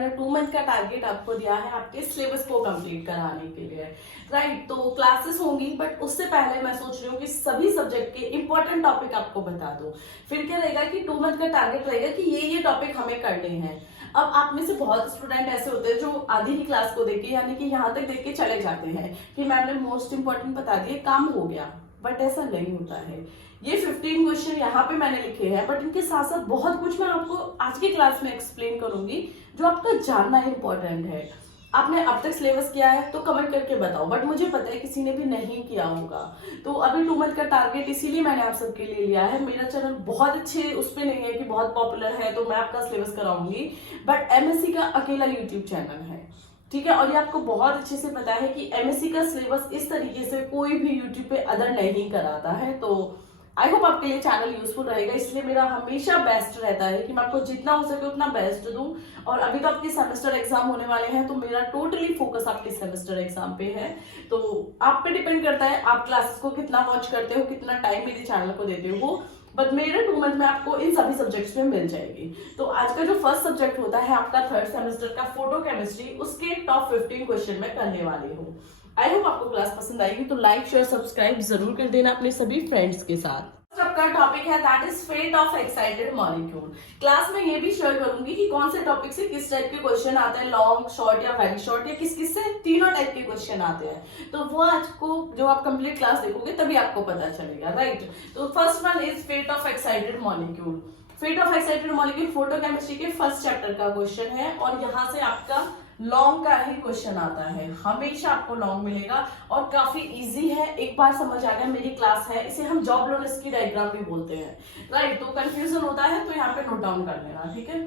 मैंने 2 मंथ का टारगेट आपको दिया है आपके सिलेबस को कंप्लीट कराने के लिए, राइट। तो क्लासेस होंगी, बट उससे पहले मैं सोच रही हूँ कि सभी सब्जेक्ट के इंपॉर्टेंट टॉपिक आपको बता दूं। फिर क्या रहेगा कि 2 मंथ का टारगेट रहेगा कि ये टॉपिक हमें करने हैं। अब आप में से बहुत स्टूडेंट ऐसे होते हैं जो आधी ही क्लास को देख के, यानी कि यहाँ तक देख के चले जाते हैं कि मैम ने मोस्ट इंपॉर्टेंट बता दिए, काम हो गया। बट ऐसा नहीं होता है। ये 15 क्वेश्चन यहाँ पे मैंने लिखे हैं, बट इनके साथ साथ बहुत कुछ मैं आपको आज की क्लास में एक्सप्लेन करूंगी जो आपका जानना इंपॉर्टेंट है। आपने अब तक सिलेबस किया है तो कमेंट करके बताओ, बट मुझे पता है किसी ने भी नहीं किया होगा। तो अभी 2 मंथ का टारगेट इसीलिए मैंने आप सबके लिए लिया है। मेरा चैनल बहुत अच्छे उस पर नहीं है कि बहुत पॉपुलर है तो मैं आपका सिलेबस कराऊंगी, बट एमएससी का अकेला यूट्यूब चैनल है, ठीक है। और ये आपको बहुत अच्छे से पता है कि एमएससी का सिलेबस इस तरीके से कोई भी यूट्यूब पे अदर नहीं कराता है। तो आई होप आपके लिए चैनल यूजफुल रहेगा, इसलिए मेरा हमेशा बेस्ट रहता है कि मैं आपको जितना हो सके उतना बेस्ट दूं। और अभी तो आपके सेमेस्टर एग्जाम होने वाले हैं, तो मेरा टोटली फोकस आपके सेमेस्टर एग्जाम पे है। तो आप पे डिपेंड करता है आप क्लासेस को कितना वॉच करते हो, कितना टाइम मेरे चैनल को देते हो। बट मेरे 2 मंथ में आपको इन सभी सब्जेक्ट्स में मिल जाएगी। तो आज का जो फर्स्ट सब्जेक्ट होता है आपका 3rd सेमेस्टर का फोटो केमिस्ट्री, उसके टॉप 15 क्वेश्चन मैं करने वाली हूँ। आई होप आपको क्लास पसंद आएगी, तो लाइक शेयर सब्सक्राइब जरूर कर देना अपने सभी फ्रेंड्स के साथ। आपका टॉपिक है that is fate of excited molecule. Class में ये भी शेयर करूंगी कि कौन से टॉपिक से किस टाइप के क्वेश्चन आते हैं, लॉन्ग, शॉर्ट या वेरी शॉर्ट, या किस किस से तीनों टाइप के क्वेश्चन आते हैं। तो वो आज को जो आप कंप्लीट क्लास देखोगे तभी आपको पता चलेगा, राइट। तो first one is fate of excited molecule. Fate of excited molecule photo chemistry के फर्स्ट चैप्टर का क्वेश्चन है, और यहाँ से आपका लॉन्ग का ही क्वेश्चन आता है। हमेशा आपको लॉन्ग मिलेगा और काफी इजी है। एक बार समझ आ गया मेरी क्लास है, इसे हम जॉबलोनेस की डायग्राम भी बोलते हैं, राइट। तो कंफ्यूजन होता है तो यहाँ पे नोट डाउन कर लेना, ठीक है,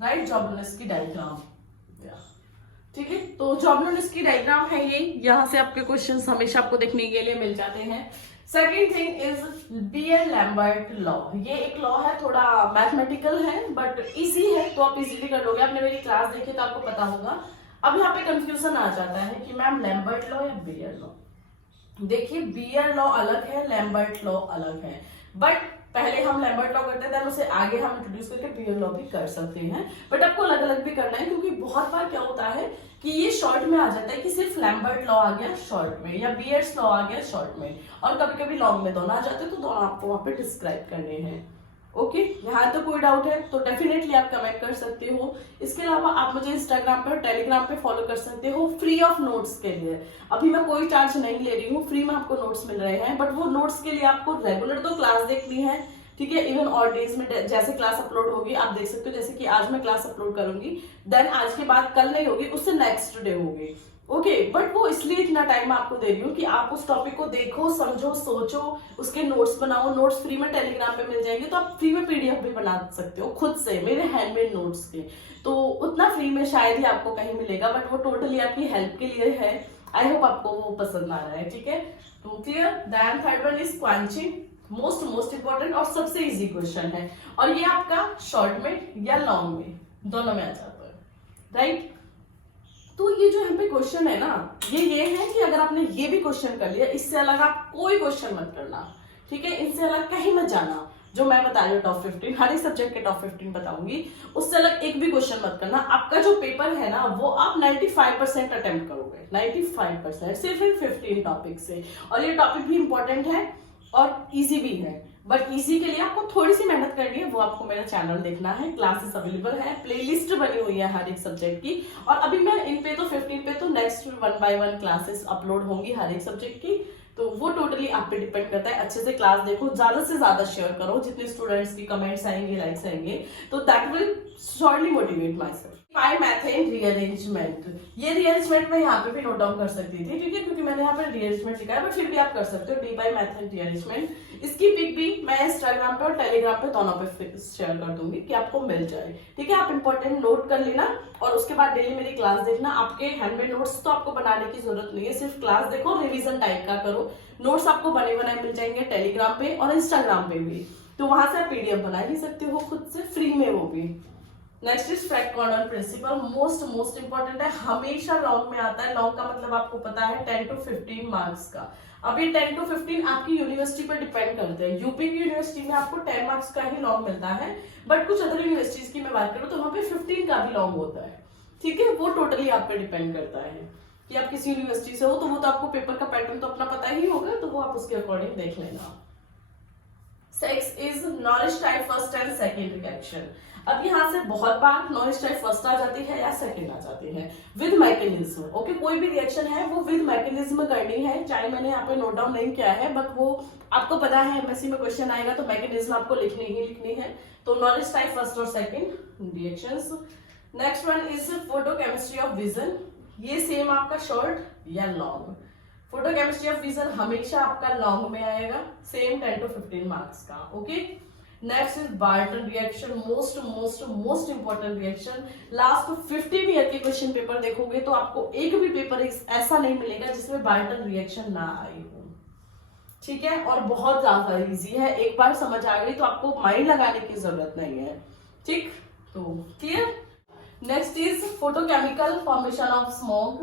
राइट। जॉबलोनेस की डायग्राम, ठीक है। तो जॉबलोनेस की डायग्राम है ये, यहाँ से आपके क्वेश्चंस हमेशा आपको देखने के लिए मिल जाते हैं। Second thing is BL Lambert law. ये एक लॉ है, थोड़ा मैथमेटिकल है बट इजी है, तो आप इजीली कर लोगे। आपने मेरी क्लास देखी तो आपको पता होगा। अब यहाँ पे कंफ्यूजन आ जाता है कि मैम लैम्बर्ट लॉ या बीएल लॉ। देखिए बीएल लॉ अलग है, लैम्बर्ट लॉ अलग है, बट पहले हम लैम्बर्ट लॉ करते हैं, उसे आगे हम इंट्रोड्यूस करके बीएल लॉ भी कर सकते हैं। बट आपको अलग अलग भी करना है, क्योंकि बहुत बार क्या होता है कि ये शॉर्ट में आ जाता है कि सिर्फ लैम्बर्ट लॉ आ गया शॉर्ट में, या बीएर्स लॉ आ गया शॉर्ट में, और कभी कभी लॉन्ग में दोनों आ जाते हैं, तो दोनों आपको वहां पे डिस्क्राइब करने हैं। ओके, यहाँ तो कोई डाउट है तो डेफिनेटली आप कमेंट कर सकते हो। इसके अलावा आप मुझे इंस्टाग्राम पे और टेलीग्राम पे फॉलो कर सकते हो फ्री ऑफ नोट्स के लिए। अभी मैं कोई चार्ज नहीं ले रही हूँ, फ्री में आपको नोट्स मिल रहे हैं, बट वो नोट्स के लिए आपको रेगुलर तो क्लास देखनी है, ठीक है। इवन और डेज में जैसे क्लास अपलोड होगी आप देख सकते हो, जैसे कि आज मैं क्लास अपलोड करूंगी, देन आज के बाद कल नहीं होगी, उससे नेक्स्ट डे होगी, ओके। बट वो इसलिए इतना टाइम आपको दे रही हूँ कि आप उस टॉपिक को देखो, समझो, सोचो, उसके नोट्स बनाओ। नोट्स फ्री में टेलीग्राम पे मिल जाएंगे, तो आप फ्री में पीडीएफ भी बना सकते हो खुद से, मेरे हैंडमेड नोट्स के। तो उतना फ्री में शायद ही आपको कहीं मिलेगा, बट वो टोटली आपकी हेल्प के लिए है। आई होप आपको वो पसंद आ रहा है, ठीक है। तो clear. Then third one is quenching, most important और सबसे इजी क्वेश्चन है, और ये आपका शॉर्ट में या लॉन्ग में दोनों में आ जाता है, राइट। तो ये जो यहाँ पे क्वेश्चन है ना, ये है कि अगर आपने ये भी क्वेश्चन कर लिया, इससे अलग आप कोई क्वेश्चन मत करना, ठीक है। इनसे अलग कहीं मत जाना। जो मैं बता रही हूँ टॉप 15, हर एक सब्जेक्ट के टॉप 15 बताऊंगी, उससे अलग एक भी क्वेश्चन मत करना। आपका जो पेपर है ना वो आप 95% अटेम्प्ट करोगे, 95% सिर्फ इन 15 टॉपिक से। और ये टॉपिक भी इंपॉर्टेंट है और इजी भी है, बट इजी के लिए आपको थोड़ी सी मेहनत करनी है, वो आपको मेरा चैनल देखना है। क्लासेस अवेलेबल है, प्लेलिस्ट बनी हुई है हर एक सब्जेक्ट की, और अभी मैं इन पे तो 15 पे तो नेक्स्ट 1 by 1 क्लासेस अपलोड होंगी हर एक सब्जेक्ट की। तो वो टोटली आप पे डिपेंड करता है। अच्छे से क्लास देखो, ज्यादा से ज्यादा शेयर करो, जितने स्टूडेंट्स की कमेंट्स आएंगे, लाइक्स आएंगे, तो that will surely motivate myself. Pi methane rearrangement, ये रीअरेंजमेंट मैं यहाँ पे भी नोट डाउन कर सकती थी, ठीक है, क्योंकि मैंने यहाँ पे रीअरेंजमेंट लिखा है, बट फिर भी आप कर सकते हो डाईमेथेन रीअरेंजमेंट। इसकी पिक भी मैं इंस्टाग्राम पे और टेलीग्राम पे दोनों पे शेयर कर दूंगी कि आपको मिल जाए, ठीक है। आप इंपॉर्टेंट नोट कर लेना, और उसके बाद डेली मेरी क्लास देखना। आपके हैंडमेड नोट्स तो आपको बनाने की जरूरत नहीं है, सिर्फ क्लास देखो, रिवीजन टाइप का करो। नोट्स आपको बने बनाए मिल जाएंगे टेलीग्राम पे और इंस्टाग्राम पे भी, तो वहां से आप पीडीएफ बना ही सकते हो खुद से फ्री में, वो भी नेक्स्ट इज फ्रैक्ट कॉर्नर प्रिंसिपल, मोस्ट इंपॉर्टेंट है, हमेशा लॉन्ग में आता है। लॉन्ग का मतलब आपको पता है 10 to 15 मार्क्स का। अब ये 10 to 15 आपकी यूनिवर्सिटी पर डिपेंड करते हैं। यूपी की यूनिवर्सिटी में आपको 10 मार्क्स का ही लॉन्ग मिलता है, बट कुछ अदर यूनिवर्सिटीज की मैं बात करूँ तो वहां पे 15 का भी लॉन्ग होता है। ठीक है, वो टोटली आप पे डिपेंड करता है कि आप किसी यूनिवर्सिटी से हो, तो वो तो आपको पेपर का पैटर्न तो अपना पता ही होगा, तो वो आप उसके अकॉर्डिंग देख लेना। Sex is knowledge type first and second reaction. अब यहाँ से बहुत बार नॉलेज टाइप फर्स्ट आ जाती है या सेकेंड आ जाती है विद मैकेनिज्म। ओके, कोई भी रिएक्शन है वो विद मैकेनिज्म करनी है, चाहे मैंने यहाँ पे नोट डाउन नहीं किया है, बट वो आपको पता है एमएससी में क्वेश्चन आएगा तो मैकेनिज्म आपको लिखनी ही लिखनी है। तो नॉलेज टाइप फर्स्ट और second reactions. Next one is photochemistry of vision, ये सेम आपका शॉर्ट या लॉन्ग। फोटोकेमिस्ट्री ऑफ विजन हमेशा आपका लॉन्ग में आएगा, सेम 10 to 15 मार्क्स का। Okay, next is Barton reaction, most important reaction. Last 15 year के क्वेश्चन पेपर देखोगे तो आपको एक भी पेपर ऐसा नहीं मिलेगा जिसमें बार्टन रिएक्शन ना आई हो। ठीक है, और बहुत ज्यादा इजी है, एक बार समझ आ गई तो आपको माइंड लगाने की जरूरत नहीं है। ठीक, तो clear. Next is photochemical formation of smoke,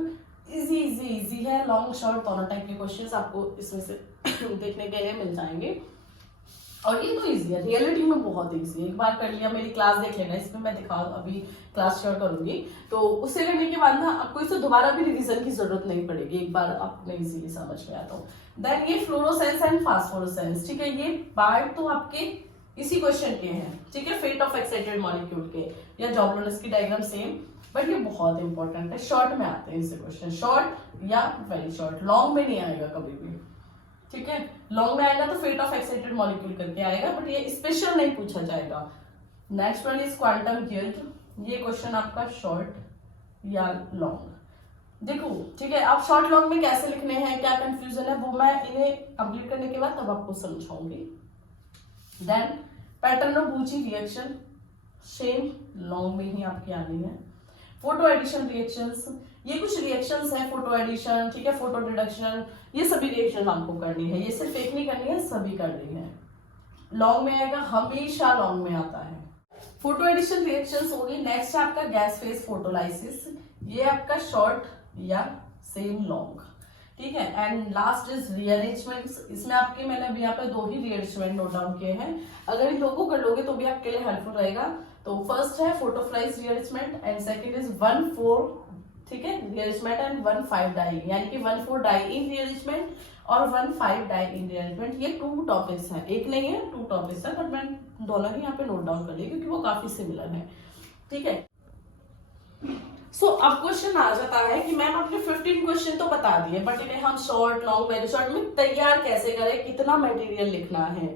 easy है, लॉन्ग शॉर्ट दोनों टाइप के क्वेश्चंस आपको इसमें से देखने के लिए मिल जाएंगे। और ये तो इजी है, रियलिटी में बहुत इजी है, एक बार कर लिया, मेरी क्लास देख लेना, इसमें मैं दिखा अभी क्लास शेयर करूंगी, तो उससे करने के बाद ना आपको इसे दोबारा भी रिवीजन की जरूरत नहीं पड़ेगी, एक बार आपने इजीली समझ में आता हो। देन ये फ्लोरोसेंस एंड फास्फोरोसेंस, ठीक है, ये पार्ट तो आपके इसी क्वेश्चन के हैं। ठीक है, फेट ऑफ एक्साइटेड मॉलिक्यूल के या जॉबलोनेस की डायग्राम सेम, बट ये बहुत इंपॉर्टेंट है, शॉर्ट में आते हैं इसे क्वेश्चन, शॉर्ट या वेरी शॉर्ट, लॉन्ग में नहीं आएगा कभी भी। ठीक है, लॉन्ग में आएगा तो फेट ऑफ एक्साइटेड मॉलिक्यूल करके आएगा, बट ये स्पेशल नहीं पूछा जाएगा। Next one is quantum guilt, ये क्वेश्चन आपका शॉर्ट या लॉन्ग। देखो ठीक है, आप शॉर्ट लॉन्ग में कैसे लिखने हैं, क्या कंफ्यूजन है, वो मैं इन्हें कंप्लीट करने के बाद तब आपको समझाऊंगी। देन पैटर्न ऑफ बूची रिएक्शन, सेम लॉन्ग में ही आपकी आनी है। फोटो एडिशन रिएक्शंस, ये कुछ रिएक्शंस हैं, फोटो एडिशन, ठीक है, फोटो डिडक्शन, ये सभी रिएक्शन आपको करनी है, ये सिर्फ एक नहीं करनी है, सभी करनी है। लॉन्ग में आएगा, हमेशा लॉन्ग में आता है। फोटो एडिशन रिएक्शंस होगी। नेक्स्ट है आपका गैस फेज फोटोलाइसिस, ये आपका शॉर्ट या सेम लॉन्ग। ठीक है, एंड लास्ट इज रीअरेंजमेंट्स, इसमें आपके मैंने अभी यहाँ पे 2 ही रीअरेंजमेंट नोट डाउन किए हैं, अगर इन 2 को कर लोगे तो भी आपके लिए हेल्पफुल रहेगा। तो फर्स्ट है फोटोफ्राइज रीअरेंजमेंट एंड सेकंड इज 1,4, ठीक है, रीअरेंजमेंट एंड 1,5 डाई, यानी कि 1,4 डाई इन रीअरेंजमेंट और 1,5 डाई इन रीअरेंजमेंट। ये 2 टॉपिक्स है, एक नहीं है, 2 टॉपिक्स है, बट मैं दोनों ही यहाँ पे नोट डाउन कर ली क्योंकि वो काफी सिमिलर है। ठीक है, सो अब क्वेश्चन आ जाता है कि मैम आपने 15 क्वेश्चन तो बता दिए, बट इन्हें हम शॉर्ट लॉन्ग वेरी शॉर्ट में तैयार कैसे करें, कितना मटेरियल लिखना है।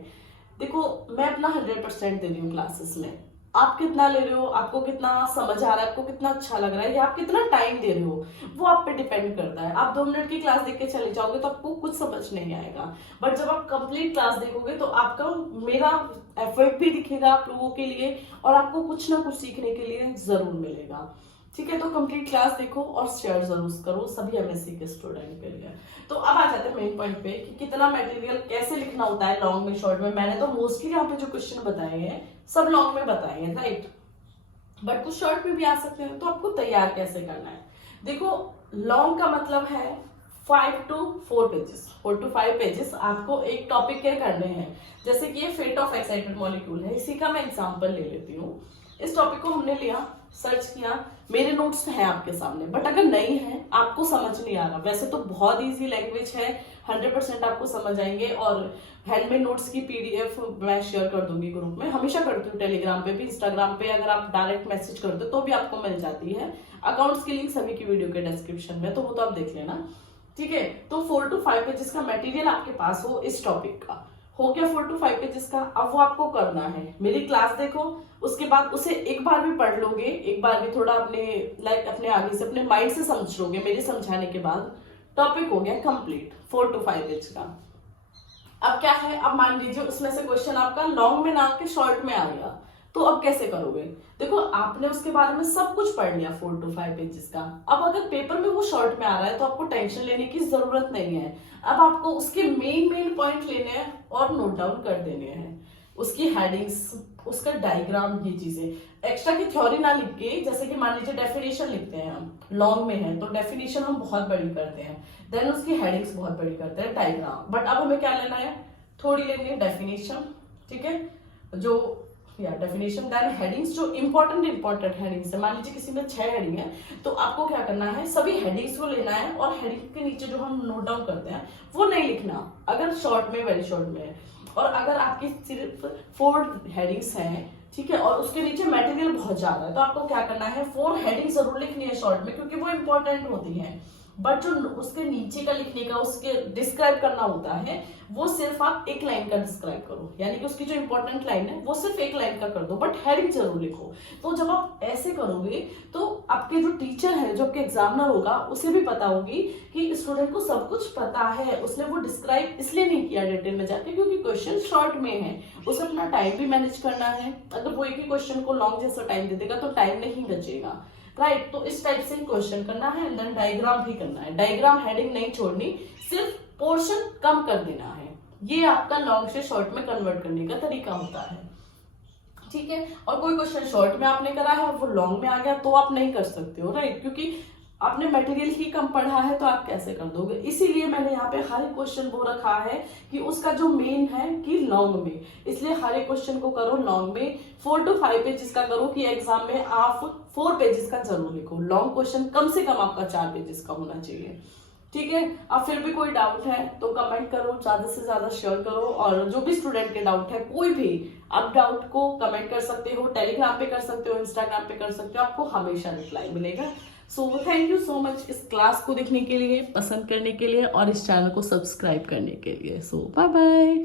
देखो मैं अपना 100% दे रही हूँ क्लासेस में, आप कितना ले रहे हो, आपको कितना समझ आ रहा है, आपको कितना अच्छा लग रहा है, या आप कितना टाइम दे रहे हो, वो आप पे डिपेंड करता है। आप 2 मिनट की क्लास देख के चले जाओगे तो आपको कुछ समझ नहीं आएगा, बट जब आप कंप्लीट क्लास देखोगे तो आपका मेरा एफर्ट भी दिखेगा आप लोगों के लिए और आपको कुछ ना कुछ सीखने के लिए जरूर मिलेगा। ठीक है, तो कंप्लीट क्लास देखो और शेयर जरूर करो सभी एमएससी के स्टूडेंट के लिए। तो अब आ जाते हैं मेन पॉइंट पे कि कितना मटेरियल कैसे लिखना होता है लॉन्ग में शॉर्ट में। मैंने तो मोस्टली यहाँ पे जो क्वेश्चन बताए हैं सब लॉन्ग में बताए हैं, राइट, बट कुछ शॉर्ट में भी आ सकते हैं। तो आपको तैयार कैसे करना है, देखो लॉन्ग का मतलब है 5 to 4 पेजेस, 4 to 5 पेजेस आपको एक टॉपिक के करने हैं। जैसे कि ये फेट ऑफ एक्साइटेड मॉलिक्यूल है, इसी का मैं एग्जांपल ले लेती हूँ। इस टॉपिक को हमने लिया, सर्च किया, मेरे नोट्स हैं आपके सामने, बट अगर नहीं है, आपको समझ नहीं आ रहा, वैसे तो बहुत इजी लैंग्वेज है, 100% आपको समझ आएंगे। और हैंडमेड नोट्स की पीडीएफ मैं शेयर कर दूंगी ग्रुप में, हमेशा करती हूँ, टेलीग्राम पे भी, इंस्टाग्राम पे अगर आप डायरेक्ट मैसेज करते हो तो भी आपको मिल जाती है। अकाउंट्स की लिंक सभी की वीडियो के डिस्क्रिप्शन में, तो वो तो आप देख लेना। ठीक है, तो 4 to 5 पेजेस का मटेरियल आपके पास हो इस टॉपिक का, हो गया 4 to 5 पेजेस का। अब वो आपको करना है, मेरी क्लास देखो, उसके बाद उसे एक बार भी पढ़ लोगे, एक बार भी थोड़ा अपने अपने आगे से अपने माइंड से समझ लोगे मेरे समझाने के बाद, टॉपिक हो गया कंप्लीट 4 to 5 पेज का। अब क्या है, अब मान लीजिए उसमें से क्वेश्चन आपका लॉन्ग में ना आके शॉर्ट में आ गया, तो अब कैसे करोगे। देखो आपने उसके बारे में सब कुछ पढ़ लिया 4 to 5 पेजेस का, अब अगर पेपर में वो शॉर्ट में आ रहा है तो आपको टेंशन लेने की जरूरत नहीं है। अब आपको उसके मेन पॉइंट लेने हैं और नोट डाउन कर देने हैं, उसकी हेडिंग्स उसका डायग्राम, ये चीजें एक्स्ट्रा की थ्योरी ना लिख के, जैसे कि मान लीजिए डेफिनेशन लिखते हैं हम, लॉन्ग में है तो डेफिनेशन हम बहुत बड़ी करते हैं, देन उसकी हेडिंग्स बहुत बड़ी करते हैं, डायग्राम। बट अब हमें क्या लेना है, थोड़ी लेनी है डेफिनेशन, ठीक है, जो या डेफिनेशन, देन हेडिंग्स, जो इंपॉर्टेंट हेडिंग्स है। मान लीजिए किसी में 6 हेडिंग है तो आपको क्या करना है, सभी हेडिंग्स को लेना है और हेडिंग के नीचे जो हम नोट डाउन करते हैं वो नहीं लिखना, अगर शॉर्ट में, वेरी शॉर्ट में है। और अगर आपकी सिर्फ 4 हेडिंग्स हैं, ठीक है, और उसके नीचे मटेरियल बहुत ज्यादा है, तो आपको क्या करना है, 4 हेडिंग जरूर लिखनी है शॉर्ट में, क्योंकि वो इंपॉर्टेंट होती है। बट जो उसके नीचे का लिखने का, उसके डिस्क्राइब करना होता है, वो सिर्फ आप एक लाइन का डिस्क्राइब करो, यानी कि उसकी जो इंपॉर्टेंट लाइन है वो सिर्फ एक लाइन का कर दो, बट हेडिंग जरूर लिखो। तो जब आप ऐसे करोगे तो आपके जो टीचर है, जो आपके एग्जामिनर होगा, उसे भी पता होगी कि स्टूडेंट को सब कुछ पता है, उसने वो डिस्क्राइब इसलिए नहीं किया डिटेल में जाके क्योंकि क्वेश्चन शॉर्ट में है, उसे अपना टाइम भी मैनेज करना है। अगर वो एक ही क्वेश्चन को लॉन्ग जैसा टाइम दे देगा तो टाइम नहीं बचेगा, राइट। तो इस टाइप से क्वेश्चन करना है, देन डायग्राम भी करना है। डायग्राम हेडिंग नहीं छोड़नी, सिर्फ पोर्शन कम कर देना है। ये आपका लॉन्ग से शॉर्ट में कन्वर्ट करने का तरीका होता है, ठीक है। और कोई क्वेश्चन शॉर्ट में आपने करा है और वो लॉन्ग में आ गया तो आप नहीं कर सकते हो, राइट, क्योंकि आपने मटेरियल ही कम पढ़ा है तो आप कैसे कर दोगे। इसीलिए मैंने यहाँ पे हर एक क्वेश्चन वो रखा है कि उसका जो मेन है कि लॉन्ग में, इसलिए हर एक क्वेश्चन को करो लॉन्ग में। 4 to 5 पेजेस का करो कि एग्जाम में आप 4 पेजेस का जरूर लिखो। लॉन्ग क्वेश्चन कम से कम आपका 4 पेजेस का होना चाहिए, ठीक है। अब फिर भी कोई डाउट है तो कमेंट करो, ज्यादा से ज्यादा शेयर करो, और जो भी स्टूडेंट के डाउट है, कोई भी आप डाउट को कमेंट कर सकते हो, टेलीग्राम पे कर सकते हो, इंस्टाग्राम पे कर सकते हो, आपको हमेशा रिप्लाई मिलेगा। So thank you so much इस क्लास को देखने के लिए, पसंद करने के लिए और इस चैनल को सब्सक्राइब करने के लिए। सो बाय बाय।